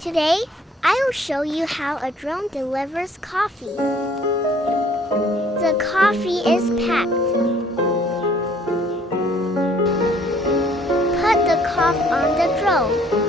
Today, I will show you how a drone delivers coffee. The coffee is packed. Put the cup on the drone.